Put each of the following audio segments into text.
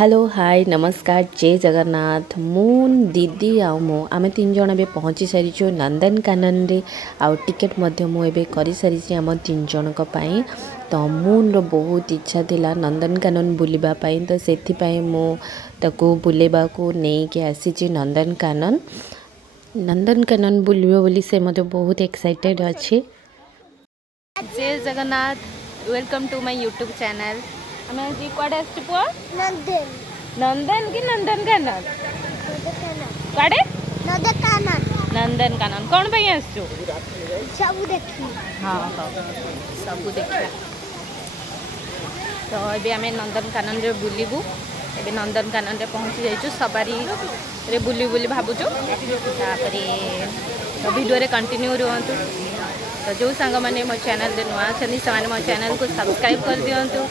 Hello hi नमस्कार जय जगन्नाथ मु दीदी आम तीन जन ए पहुँची सारी नंदनकानन रे आउ टिकेट मुझे कर सारी आम तीन जन तो मूर बहुत इच्छा थिला नंदनकानन बुलवाई तो से मुझे बुलेबा को लेकिन आसी नंदनकानन नंदनकानन बुलबो बोली से मत बहुत एक्साइटेड अच्छे। जय Jagannath welcome to my YouTube channel. हमें आज कड़े आसपुआ नंदन नंदन कि नंदनकानन कड़े नंदनकानन नंदनकानन कौन पे आसु सब देखी हाँ हाँ सब देखा तो ये आम नंदनकानन रे बुलबू ए नंदनकानन रे पहुँची जाइछु सवारी रे बुली बुली भावुछु तो वीडियो रे कंटिन्यू रुहतु। तो जो सांग मैंने मो चैनल रे नुआ छनी से मो चैनल को सब्सक्राइब कर दियंतु।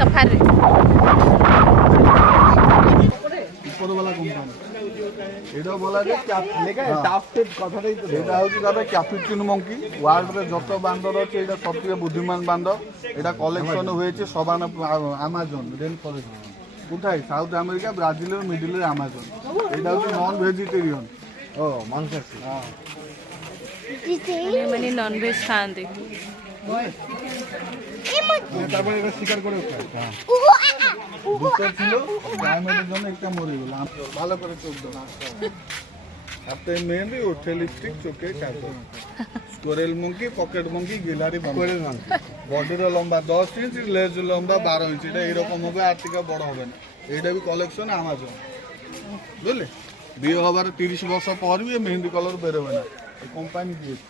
सफारी এটা বলা যায় এটা হচ্ছে কথা ক্যাপুচিনো মঙ্কি ওয়ার্ল্ডরে যত বান্দর আছে এটা সবথেকে বুদ্ধিমান বান্দর। এটা কালেকশন হয়েছে সবানা আমাজন রেন ফরেস্ট কোথায় সাউথ আমেরিকা ব্রাজিলের মিডলের আমাজন। এটা হচ্ছে নন ভেজিটেরিয়ান ও মাংস হ্যাঁ মানে নন ভেজ খাতে তারপরে এটা শিকার করে দুটো ছিল ডায়মন্ডের জন্য একটা মরে গেল। ভালো করে চোখ দাও আপনি মেহেন্দি ওঠে লিপস্টিক চোখে কাটো স্কোরেল মঙ্কি পকেট মঙ্কি গিলারি বডির লম্বা 10 ইঞ্চ লেজ লম্বা 12 ইঞ্চ। এটা এরকম হবে আর থেকে বড় হবে না। এইটা বি কলেকশন আমাজন বুঝলে বিয়ে হবার 30 বছর পর বি মেহেন্দি কালার বেরোবে না এই কোম্পানি দিয়েছে।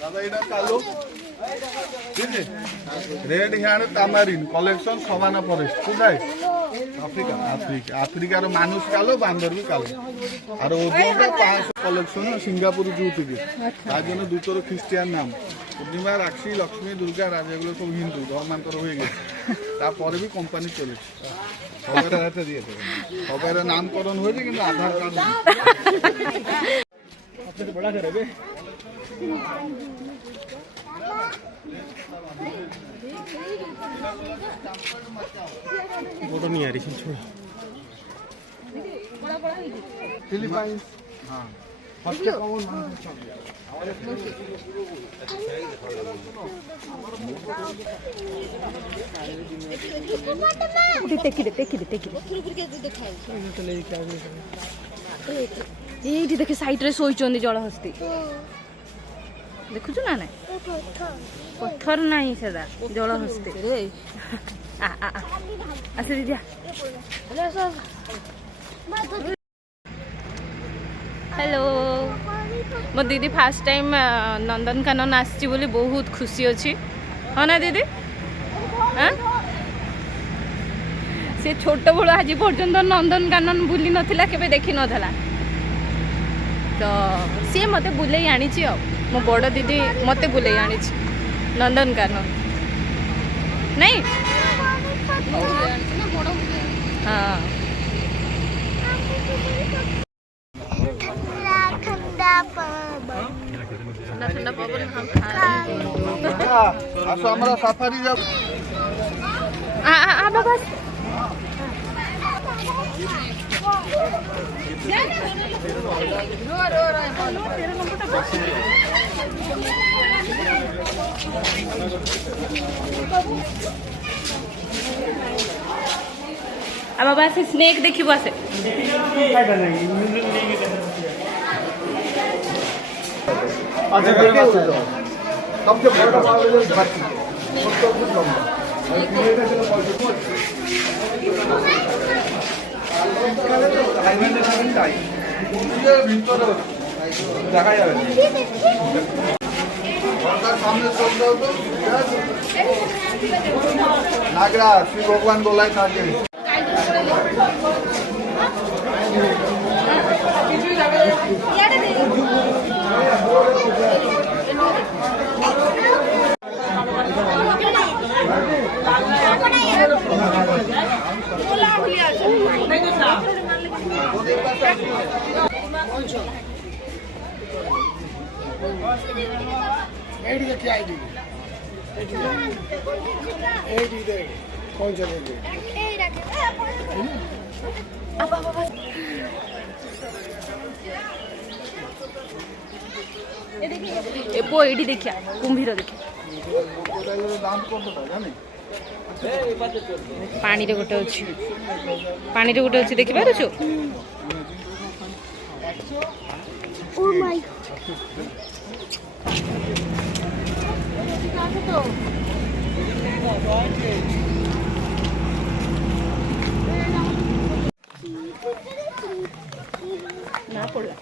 দাদা এটা কালো ঠিক আছে red hair tamarin collection savanna forest কোথায় আফ্রিকা আফ্রিকা আফ্রিকার মানুষ কালো বান্দর বি কালো আর ওদিকে 500 কলেকশন সিঙ্গাপুর জু থেকে তার জন্য দুটোর খ্রিস্টান নাম পূর্ণিমা রাক্ষী লক্ষ্মী দুর্গা রাজা এগুলো সব হিন্দু ধর্মান্তর হয়ে গেছে। তারপরে বি কোম্পানি চলেছে সবার নামকরণ হয়েছে কিন্তু আধার কার্ড বড়া করে फोटो नहीं आ रही छोड़ फिलीपाइंस हाँ ये देखे साइड रे सोई जल हस्ती देखुଛୁ ନା ନାଇଁ ପଥର ନାହିଁ ସେଟା ଜଳ ହସ୍ତି ଆସ ଦିଦି हेलो मो दीदी फास्ट टाइम नंदनकानन आसी बोली बहुत खुशी अच्छी हाँ ना दीदी हाँ से छोट बड़ आज पर्यंत नंदनकानन बुली नथिला केबे देखि नथला तो सी मते बुले आनी मो बड़ दीदी मते बुले आनी नंदनकानन नहीं हाँ ठंडा पवन हम हमारा सफारी जब बस आ बाबा से स्नेक देखिबो आसे सबसे बड़ा पाव है बाटी सबसे कुछ लंबा और प्लेट है ये भीतर দেখা যাবে और सामने सब जाओ तो नागरा श्री भगवान बोलाय থাকে कौन चलेगी एपो एडी देखिया कुंभीर देखिया पानी रे गोटे अछि देखि पारुछु ओ माय ना पड़ला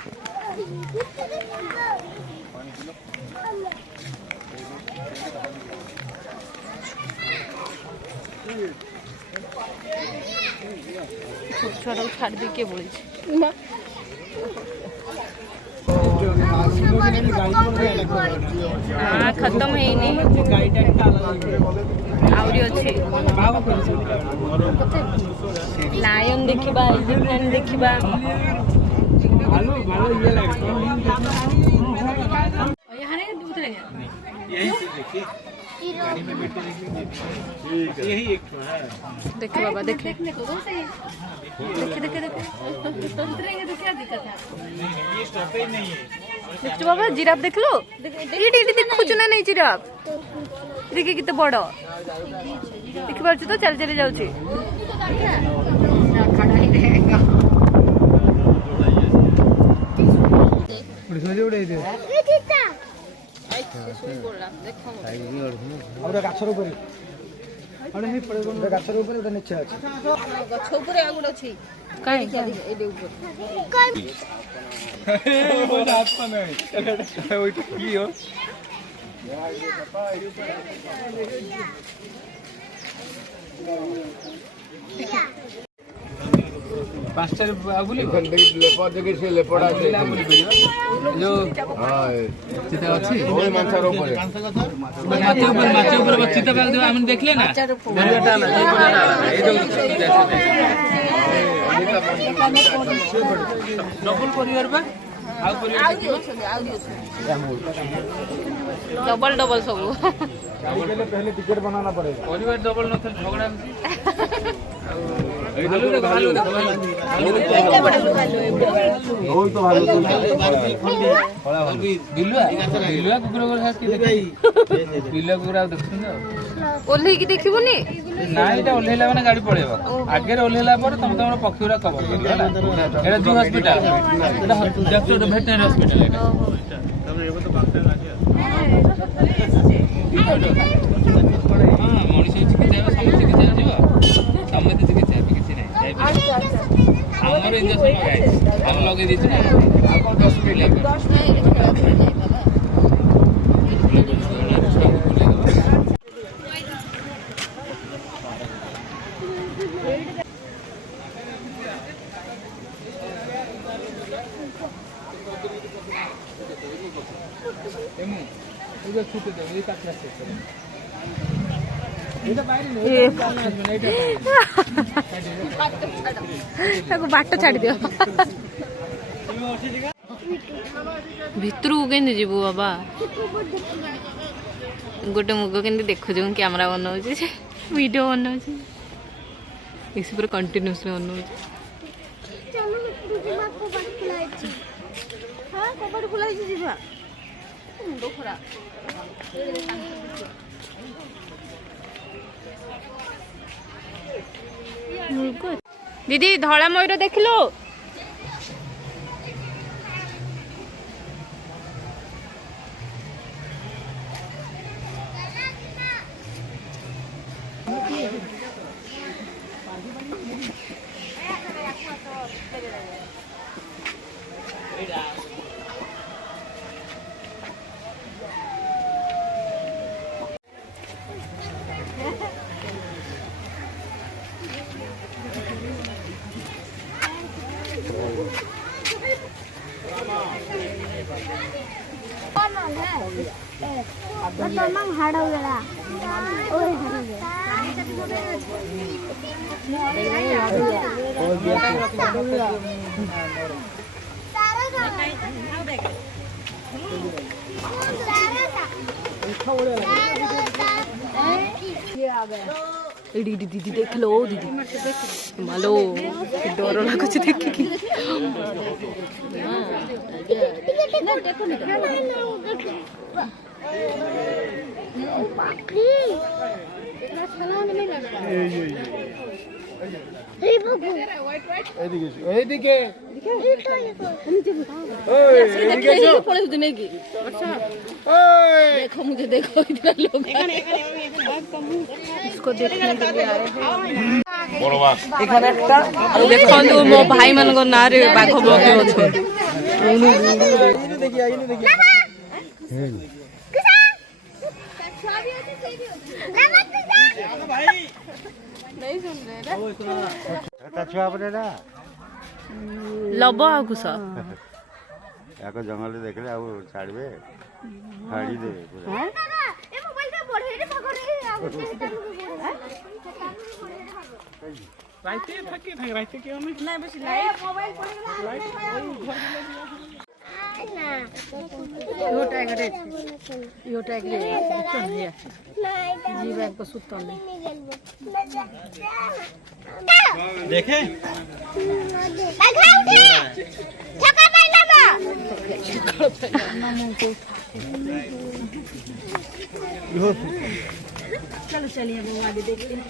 छोटा छाड़ दी के बोली हाँ खत्म है नहीं आउरी अच्छी लायन देखिबा एलिफेंट देखिबा देखिए बाबा देखे देखे देखे देखे देखो बाबा जिराफ देख लो ये देखु ना नहीं जिराफ देखिए कितने बड़ देख पार्छ तो चल चली जाऊँ गाछर ऊपर गाछर ऊपर निचे अछि गछ ऊपर आ गुड अछि काई एडे ऊपर हाथ पर नहीं ओइ की हो पास्टर आगुली लेपर देखि से लेपर আছে जो हां चिता अछि ओइ माछर ऊपर माछर ऊपर चिता बाग देबा हम देखले ना बेटा ना ए पड़ा ना ए जो डबल परिवार बा आउ परिवार डबल डबल सब पहले टिकट बनाना पड़ेगा परिवार डबल न थे झगड़ा भालू देखो भालू बहुत तो भालू बिलुआ बिलुआ कुकुर को खास की देखै बिलुआ कुकुर देखछन ओल्हे की देखिबोनी ना एटा ओल्हेला माने गाड़ी पळेबा आगे ओल्हेला पर तुम तमरा पक्षीरा कवर करला एटा दु हॉस्पिटल एटा डॉक्टर वेटनरी हॉस्पिटल एटा तब एबो तो बात लागे हां मनीष चिकित्सा समस्त चिकित्सा जीवा समस्त चिकित्सा किछि नै हमर इंजेक्शन लगाइ हम लगे दिछु ना आपन 10 मिनट लागे 10 मिनट एमु इधर छूटे दे ये काट से एटा बाहर नहीं ताको बाट छाड़ दियो भितरू केंदे जीवो बाबा गोटे मुग केंदे देखो जो कैमरा बनाउ छी वीडियो बनाउ छी इस पर कंटीन्यूअसली बनाउ छी चलो दिमाग को बाट खुलाई छी हां कपड़ खुलाई छी जीवा मुंडो खरा दीदी धड़ा मयूर देख लो दीदी देख लो दीदी मालो डर लगुच देखिकी देखो मुझे देखो इधर लोग इसको देखने के लिए आए हैं देखो मो भाई मान ना रे बाघ ब्लगे लब आ कुछ जंगल देखले छाड़े छाड़ी दे देखे चलो चलिए आगे देखते हैं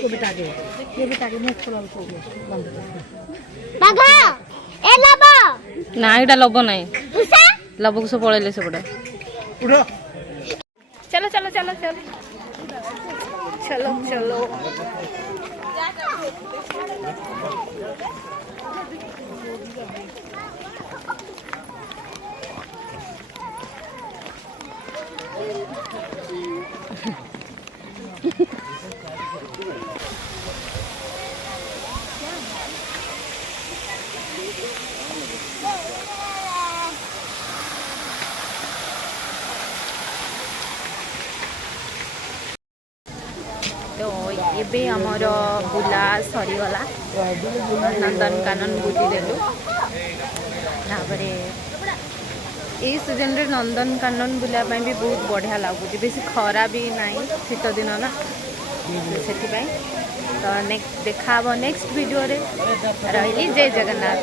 को बिठा दे ये बिठा के नेक्स्ट फ्लोर को बाघा ए लब ना एटा लब नाही लब को सब पळेले सेपडे उठो चलो चलो चलो चलो चलो चलो तो ये आमर बुला सरीगला नंदनकानन बुलीदेलु तापरे यही सीजन रे नंदनकानन बुलापाई भी बहुत बढ़िया लगुच बेसी खरा भी नहीं शीत दिन ना से तो नेक्स्ट देखा नेक्स्ट वीडियो रे रही जय जगन्नाथ।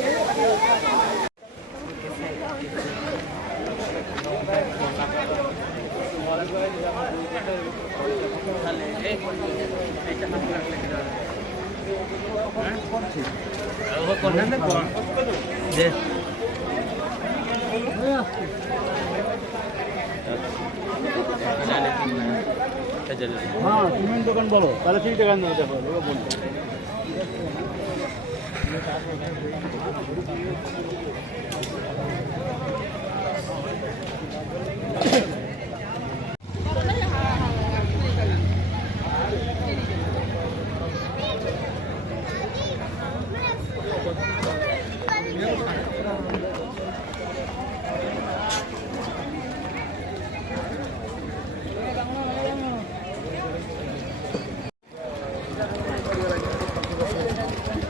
हाँ सीमेंट दुकान बोलो पहले सी दुकान देखो बोलते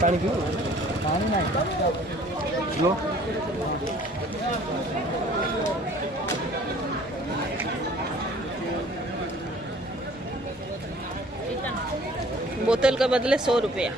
पानी क्यों पानी नहीं लो बोतल का बदले 100 रुपया।